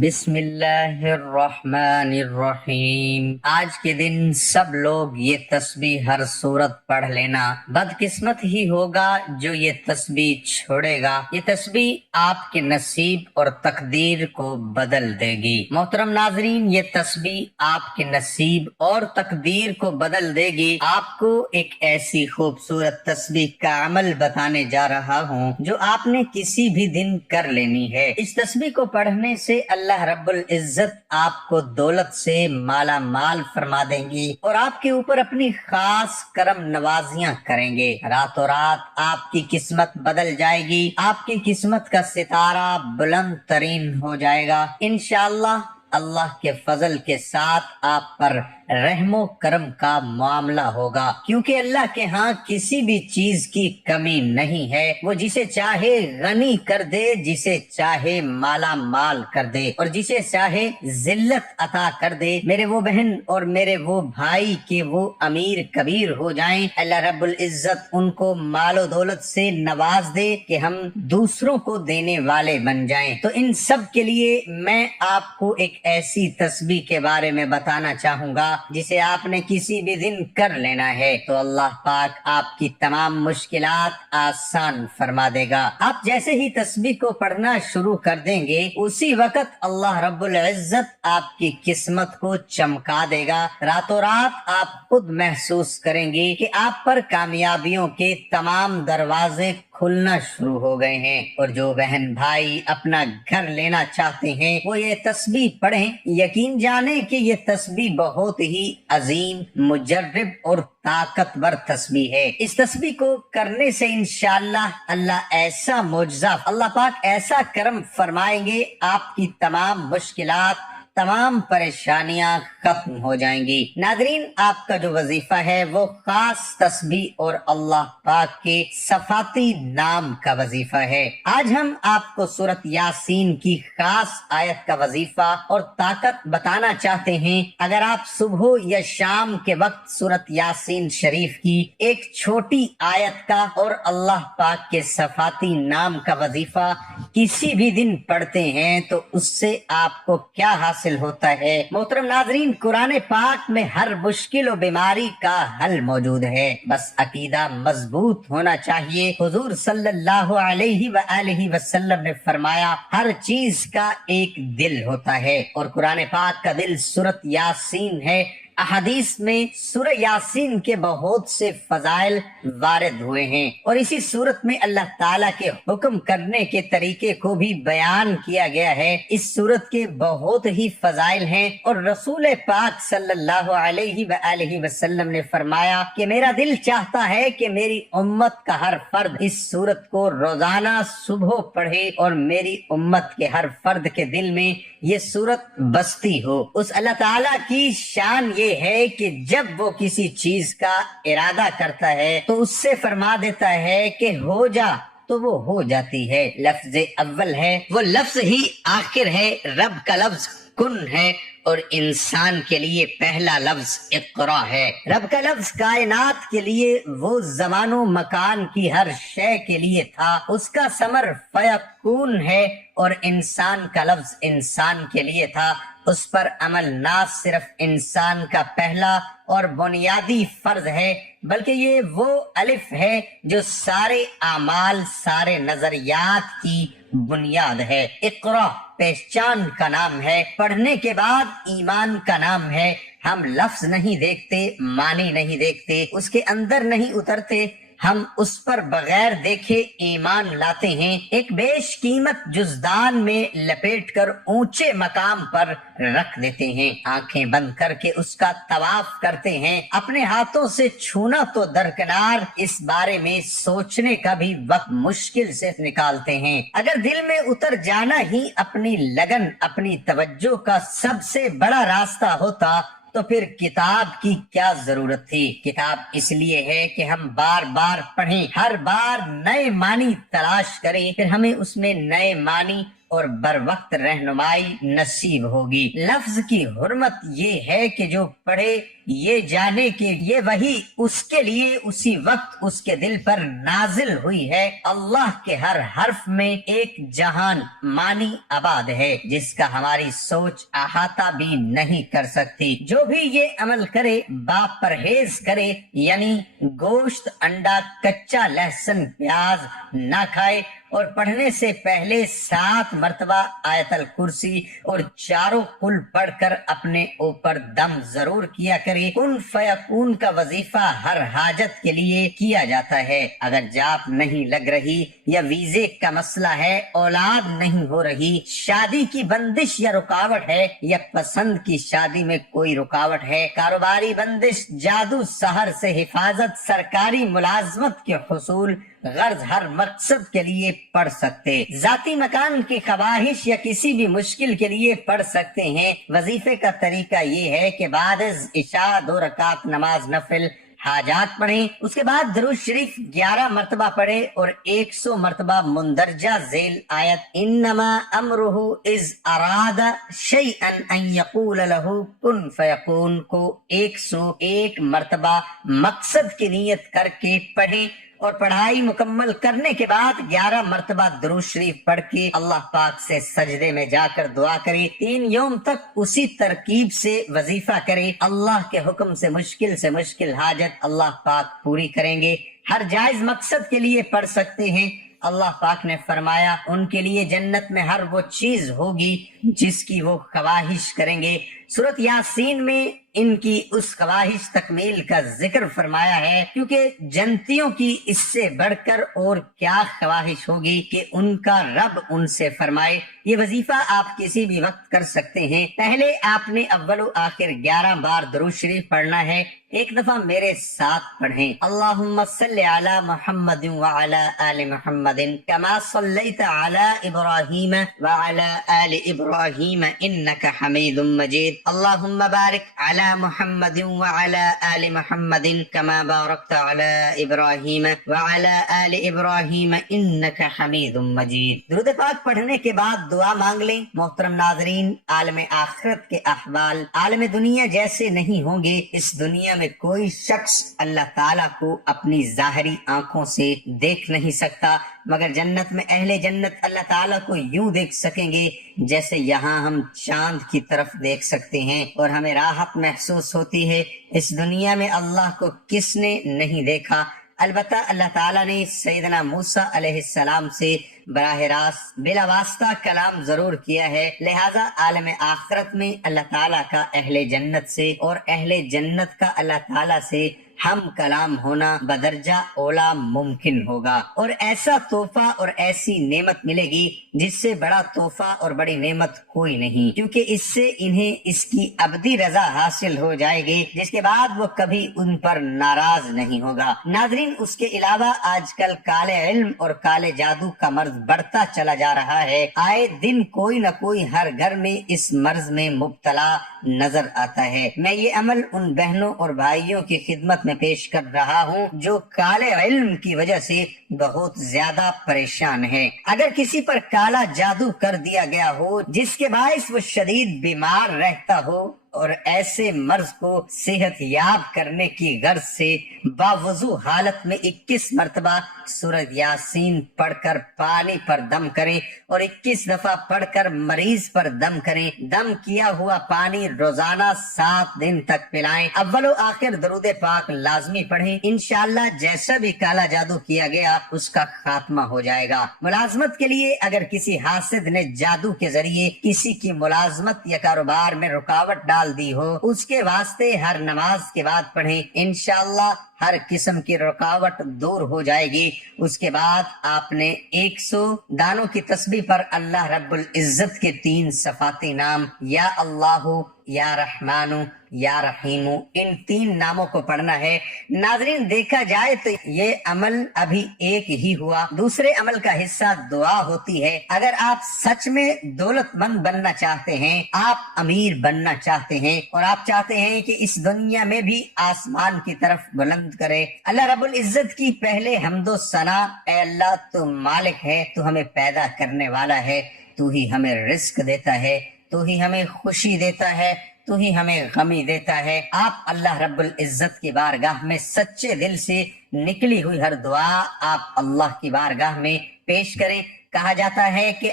بسم اللہ الرحمن الرحیم۔ آج کے دن سب لوگ یہ تسبیح ہر صورت پڑھ لینا۔ بدقسمت ہی ہوگا جو یہ تسبیح چھوڑے گا۔ یہ تسبیح آپ کے نصیب اور تقدیر کو بدل دے گی۔ محترم ناظرین، یہ تسبیح آپ کے نصیب اور تقدیر کو بدل دے گی۔ آپ کو ایک ایسی خوبصورت تسبیح کا عمل بتانے جا رہا ہوں جو آپ نے کسی بھی دن کر لینی ہے۔ اس تسبیح کو پڑھنے سے اللہ رب العزت آپ کو دولت سے مالا مال فرما دیں گی اور آپ کے اوپر اپنی خاص کرم نوازیاں کریں گے۔ راتوں رات آپ کی قسمت بدل جائے گی۔ آپ کی قسمت کا ستارہ بلند ترین ہو جائے گا۔ انشاءاللہ اللہ کے فضل کے ساتھ آپ پر رحم و کرم کا معاملہ ہوگا، کیونکہ اللہ کے ہاں کسی بھی چیز کی کمی نہیں ہے۔ وہ جسے چاہے غنی کر دے، جسے چاہے مالا مال کر دے اور جسے چاہے ذلت عطا کر دے۔ میرے وہ بہن اور میرے وہ بھائی کہ وہ امیر کبیر ہو جائیں، اللہ رب العزت ان کو مال و دولت سے نواز دے کہ ہم دوسروں کو دینے والے بن جائیں۔ تو ان سب کے لیے میں آپ کو ایک ایسی تسبیح کے بارے میں بتانا چاہوں گا جسے آپ نے کسی بھی دن کر لینا ہے تو اللہ پاک آپ کی تمام مشکلات آسان فرما دے گا۔ آپ جیسے ہی تسبیح کو پڑھنا شروع کر دیں گے، اسی وقت اللہ رب العزت آپ کی قسمت کو چمکا دے گا۔ راتوں رات آپ خود محسوس کریں گے کہ آپ پر کامیابیوں کے تمام دروازے کھلنا شروع ہو گئے ہیں۔ اور جو بہن بھائی اپنا گھر لینا چاہتے ہیں وہ یہ تسبیح پڑھیں۔ یقین جانیں کہ یہ تسبیح بہت ہی عظیم، مجرب اور طاقتور تسبیح ہے۔ اس تسبیح کو کرنے سے انشاءاللہ اللہ ایسا معجزہ، اللہ پاک ایسا کرم فرمائیں گے، آپ کی تمام مشکلات، تمام پریشانیاں ختم ہو جائیں گی۔ ناظرین، آپ کا جو وظیفہ ہے وہ خاص تسبیح اور اللہ پاک کے صفاتی نام کا وظیفہ ہے۔ آج ہم آپ کو سورۃ یاسین کی خاص آیت کا وظیفہ اور طاقت بتانا چاہتے ہیں۔ اگر آپ صبح یا شام کے وقت سورۃ یاسین شریف کی ایک چھوٹی آیت کا اور اللہ پاک کے صفاتی نام کا وظیفہ کسی بھی دن پڑھتے ہیں تو اس سے آپ کو کیا حاصل ہوتا ہے؟ محترم ناظرین، قرآن پاک میں ہر مشکل و بیماری کا حل موجود ہے، بس عقیدہ مضبوط ہونا چاہیے۔ حضور صلی اللہ علیہ وآلہ وسلم نے فرمایا ہر چیز کا ایک دل ہوتا ہے اور قرآن پاک کا دل سورۃ یاسین ہے۔ احادیث میں سورہ یاسین کے بہت سے فضائل وارد ہوئے ہیں اور اسی سورت میں اللہ تعالیٰ کے حکم کرنے کے طریقے کو بھی بیان کیا گیا ہے۔ اس سورت کے بہت ہی فضائل ہیں اور رسول پاک صلی اللہ علیہ وآلہ وسلم نے فرمایا کہ میرا دل چاہتا ہے کہ میری امت کا ہر فرد اس سورت کو روزانہ صبح پڑھے اور میری امت کے ہر فرد کے دل میں یہ سورت بستی ہو۔ اس اللہ تعالیٰ کی شان یہ ہے کہ جب وہ کسی چیز کا ارادہ کرتا ہے تو اس سے فرما دیتا ہے کہ ہو جا تو وہ ہو جاتی ہے۔ لفظ اول ہے، وہ لفظ ہی آخر ہے۔ رب کا لفظ کن ہے اور انسان کے لیے پہلا لفظ اقرا ہے۔ رب کا لفظ کائنات کے لیے وہ زمان و مکان کی ہر شے کے لیے تھا، اس کا ثمر فیکون ہے، اور انسان کا لفظ انسان کے لیے تھا، اس پر عمل نہ صرف انسان کا پہلا اور بنیادی فرض ہے بلکہ یہ وہ الف ہے جو سارے اعمال، سارے نظریات کی بنیاد ہے۔ اقرا پہچان کا نام ہے، پڑھنے کے بعد ایمان کا نام ہے۔ ہم لفظ نہیں دیکھتے، معنی نہیں دیکھتے، اس کے اندر نہیں اترتے، ہم اس پر بغیر دیکھے ایمان لاتے ہیں۔ ایک بیش قیمت جزدان میں لپیٹ کر اونچے مقام پر رکھ دیتے ہیں، آنکھیں بند کر کے اس کا طواف کرتے ہیں، اپنے ہاتھوں سے چھونا تو درکنار، اس بارے میں سوچنے کا بھی وقت مشکل سے نکالتے ہیں۔ اگر دل میں اتر جانا ہی اپنی لگن، اپنی توجہ کا سب سے بڑا راستہ ہوتا تو پھر کتاب کی کیا ضرورت تھی؟ کتاب اس لیے ہے کہ ہم بار بار پڑھیں، ہر بار نئے معنی تلاش کریں، پھر ہمیں اس میں نئے معنی اور بر وقت رہنمائی نصیب ہوگی۔ لفظ کی حرمت یہ ہے کہ جو پڑھے یہ جانے کہ یہ وحی اس کے لیے اسی وقت اس کے دل پر نازل ہوئی ہے۔ اللہ کے ہر حرف میں ایک جہان مانی آباد ہے جس کا ہماری سوچ احاطہ بھی نہیں کر سکتی۔ جو بھی یہ عمل کرے با پرہیز کرے، یعنی گوشت، انڈا، کچا لہسن، پیاز نہ کھائے، اور پڑھنے سے پہلے 7 مرتبہ آیت الکرسی اور چاروں قل پڑھ کر اپنے اوپر دم ضرور کیا کرے۔ کن فیکون کا وظیفہ ہر حاجت کے لیے کیا جاتا ہے۔ اگر جاپ نہیں لگ رہی یا ویزے کا مسئلہ ہے، اولاد نہیں ہو رہی، شادی کی بندش یا رکاوٹ ہے، یا پسند کی شادی میں کوئی رکاوٹ ہے، کاروباری بندش، جادو، سحر سے حفاظت، سرکاری ملازمت کے حصول، غرض ہر مقصد کے لیے پڑھ سکتے، ذاتی مکان کی خواہش یا کسی بھی مشکل کے لیے پڑھ سکتے ہیں۔ وظیفے کا طریقہ یہ ہے کہ بعد از عشاء 2 رکعت نماز نفل حاجات پڑھیں، اس کے بعد درود شریف 11 مرتبہ پڑھیں اور 100 مرتبہ مندرجہ ذیل آیت انما امرہ اذ اراد شیئا ان یقول لہ کن فیکون کو 101 مرتبہ مقصد کی نیت کر کے پڑھیں، اور پڑھائی مکمل کرنے کے بعد 11 مرتبہ درود شریف پڑھ کے اللہ پاک سے سجدے میں جا کر دعا کرے۔ 3 یوم تک اسی ترکیب سے وظیفہ کرے، اللہ کے حکم سے مشکل حاجت اللہ پاک پوری کریں گے۔ ہر جائز مقصد کے لیے پڑھ سکتے ہیں۔ اللہ پاک نے فرمایا ان کے لیے جنت میں ہر وہ چیز ہوگی جس کی وہ خواہش کریں گے۔ سورۃ یاسین میں ان کی اس خواہش تکمیل کا ذکر فرمایا ہے، کیونکہ جنتیوں کی اس سے بڑھ کر اور کیا خواہش ہوگی کہ ان کا رب ان سے فرمائے۔ یہ وظیفہ آپ کسی بھی وقت کر سکتے ہیں۔ پہلے آپ نے اول و آخر 11 بار درود شریف پڑھنا ہے۔ ایک دفعہ میرے ساتھ پڑھیں، اللہم صلی علی محمد وعلی آل محمد کما صلیت علی ابراہیم وعلی آل ابراہیم انک حمید مجید، اللہم بارک علی محمد وعلی آل محمد کما بارکت علی ابراہیم وعلی آل ابراہیم انک حمید مجید۔ درود پاک پڑھنے کے بعد دعا مانگ لیں۔ محترم ناظرین، عالم آخرت کے احوال عالم دنیا جیسے نہیں ہوں گے۔ اس دنیا میں کوئی شخص اللہ تعالیٰ کو اپنی ظاہری آنکھوں سے دیکھ نہیں سکتا، مگر جنت میں اہل جنت اللہ تعالیٰ کو یوں دیکھ سکیں گے جیسے یہاں ہم چاند کی طرف دیکھ سکتے ہیں، اور ہمیں راحت محسوس ہوتی ہے۔ اس دنیا میں اللہ کو کس نے نہیں دیکھا؟ البتہ اللہ تعالیٰ نے سیدنا موسیٰ علیہ السلام سے براہ راست بلا واسطہ کلام ضرور کیا ہے، لہذا عالم آخرت میں اللہ تعالیٰ کا اہل جنت سے اور اہل جنت کا اللہ تعالیٰ سے ہم کلام ہونا بدرجہ اولا ممکن ہوگا، اور ایسا تحفہ اور ایسی نعمت ملے گی جس سے بڑا تحفہ اور بڑی نعمت کوئی نہیں، کیونکہ اس سے انہیں اس کی ابدی رضا حاصل ہو جائے گی، جس کے بعد وہ کبھی ان پر ناراض نہیں ہوگا۔ ناظرین، اس کے علاوہ آج کل کالے علم اور کالے جادو کا مرض بڑھتا چلا جا رہا ہے۔ آئے دن کوئی نہ کوئی ہر گھر میں اس مرض میں مبتلا نظر آتا ہے۔ میں یہ عمل ان بہنوں اور بھائیوں کی خدمت میں پیش کر رہا ہوں جو کالے علم کی وجہ سے بہت زیادہ پریشان ہے۔ اگر کسی پر کالا جادو کر دیا گیا ہو جس کے باعث وہ شدید بیمار رہتا ہو، اور ایسے مرض کو صحت یاب کرنے کی غرض سے باوضو حالت میں 21 مرتبہ سورۃ یاسین پڑھ کر پانی پر دم کریں اور 21 دفعہ پڑھ کر مریض پر دم کریں۔ دم کیا ہوا پانی روزانہ 7 دن تک پلائیں۔ اول و آخر درود پاک لازمی پڑھیں، انشاءاللہ جیسا بھی کالا جادو کیا گیا اس کا خاتمہ ہو جائے گا۔ ملازمت کے لیے اگر کسی حاسد نے جادو کے ذریعے کسی کی ملازمت یا کاروبار میں رکاوٹ ڈال دی ہو، اس کے واسطے ہر نماز کے بعد پڑھیں، انشاءاللہ ہر قسم کی رکاوٹ دور ہو جائے گی۔ اس کے بعد آپ نے 100 دانوں کی تسبیح پر اللہ رب العزت کے 3 صفاتی نام یا اللہ، یا رحمان، یا رحیم، ان 3 ناموں کو پڑھنا ہے۔ ناظرین، دیکھا جائے تو یہ عمل ابھی ایک ہی ہوا، دوسرے عمل کا حصہ دعا ہوتی ہے۔ اگر آپ سچ میں دولت مند بننا چاہتے ہیں، آپ امیر بننا چاہتے ہیں، اور آپ چاہتے ہیں کہ اس دنیا میں بھی آسمان کی طرف بلند کرے، اللہ رب العزت کی پہلے حمد و ثنا، اے اللہ تو مالک ہے، تو ہمیں پیدا کرنے والا ہے، تو ہی ہمیں رزق دیتا ہے، تو ہی ہمیں خوشی دیتا ہے، تو ہی ہمیں غمی دیتا ہے۔ آپ اللہ رب العزت کی بارگاہ میں سچے دل سے نکلی ہوئی ہر دعا آپ اللہ کی بارگاہ میں پیش کریں۔ کہا جاتا ہے کہ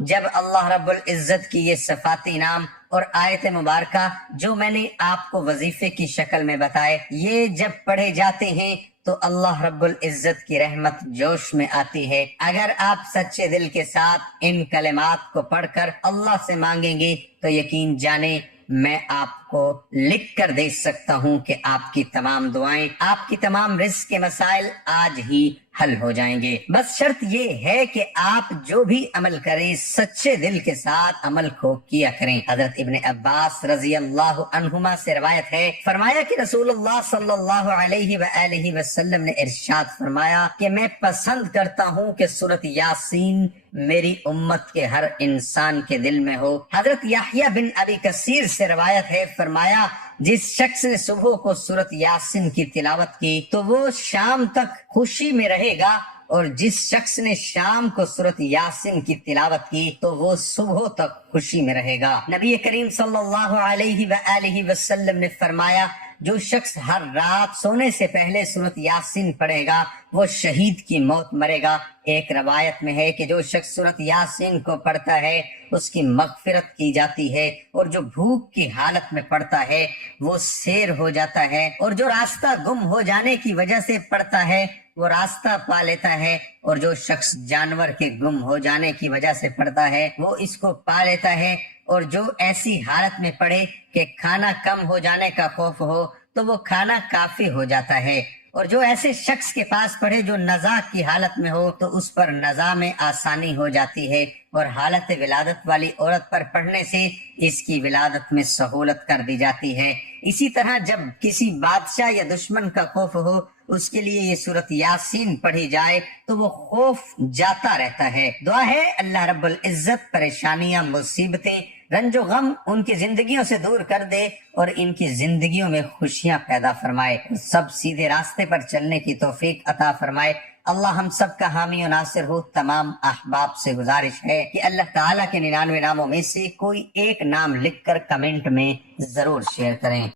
جب اللہ رب العزت کی یہ صفاتی نام اور آیت مبارکہ جو میں نے آپ کو وظیفے کی شکل میں بتائے، یہ جب پڑھے جاتے ہیں تو اللہ رب العزت کی رحمت جوش میں آتی ہے۔ اگر آپ سچے دل کے ساتھ ان کلمات کو پڑھ کر اللہ سے مانگیں گے تو یقین جانیں میں آپ کو لکھ کر دے سکتا ہوں کہ آپ کی تمام دعائیں، آپ کی تمام رزق کے مسائل آج ہی حل ہو جائیں گے۔ بس شرط یہ ہے کہ آپ جو بھی عمل کریں سچے دل کے ساتھ عمل کو کیا کریں۔ حضرت ابن عباس رضی اللہ عنہما سے روایت ہے، فرمایا کہ رسول اللہ صلی اللہ علیہ وآلہ وسلم نے ارشاد فرمایا کہ میں پسند کرتا ہوں کہ سورۃ یاسین میری امت کے ہر انسان کے دل میں ہو۔ حضرت یحییٰ بن ابی کثیر سے روایت ہے، فرمایا جس شخص نے صبح کو سورۃ یاسین کی تلاوت کی تو وہ شام تک خوشی میں رہے گا، اور جس شخص نے شام کو سورۃ یاسین کی تلاوت کی تو وہ صبح تک خوشی میں رہے گا۔ نبی کریم صلی اللہ علیہ وآلہ وسلم نے فرمایا جو شخص ہر رات سونے سے پہلے سورۃ یاسین پڑھے گا وہ شہید کی موت مرے گا۔ ایک روایت میں ہے کہ جو شخص سورۃ یاسین کو پڑھتا ہے اس کی مغفرت کی جاتی ہے، اور جو بھوک کی حالت میں پڑھتا ہے وہ سیر ہو جاتا ہے، اور جو راستہ گم ہو جانے کی وجہ سے پڑھتا ہے وہ راستہ پا لیتا ہے، اور جو شخص جانور کے گم ہو جانے کی وجہ سے پڑھتا ہے وہ اس کو پا لیتا ہے، اور جو ایسی حالت میں پڑھے کہ کھانا کم ہو جانے کا خوف ہو تو وہ کھانا کافی ہو جاتا ہے، اور جو ایسے شخص کے پاس پڑھے جو نزاع کی حالت میں ہو تو اس پر نزاع میں آسانی ہو جاتی ہے، اور حالت ولادت والی عورت پر پڑھنے سے اس کی ولادت میں سہولت کر دی جاتی ہے۔ اسی طرح جب کسی بادشاہ یا دشمن کا خوف ہو اس کے لیے یہ سورۃ یاسین پڑھی جائے تو وہ خوف جاتا رہتا ہے۔ دعا ہے اللہ رب العزت پریشانیاں، مصیبتیں، رنج و غم ان کی زندگیوں سے دور کر دے اور ان کی زندگیوں میں خوشیاں پیدا فرمائے، سب سیدھے راستے پر چلنے کی توفیق عطا فرمائے۔ اللہ ہم سب کا حامی و ناصر ہو۔ تمام احباب سے گزارش ہے کہ اللہ تعالیٰ کے 99 ناموں میں سے کوئی ایک نام لکھ کر کمنٹ میں ضرور شیئر کریں۔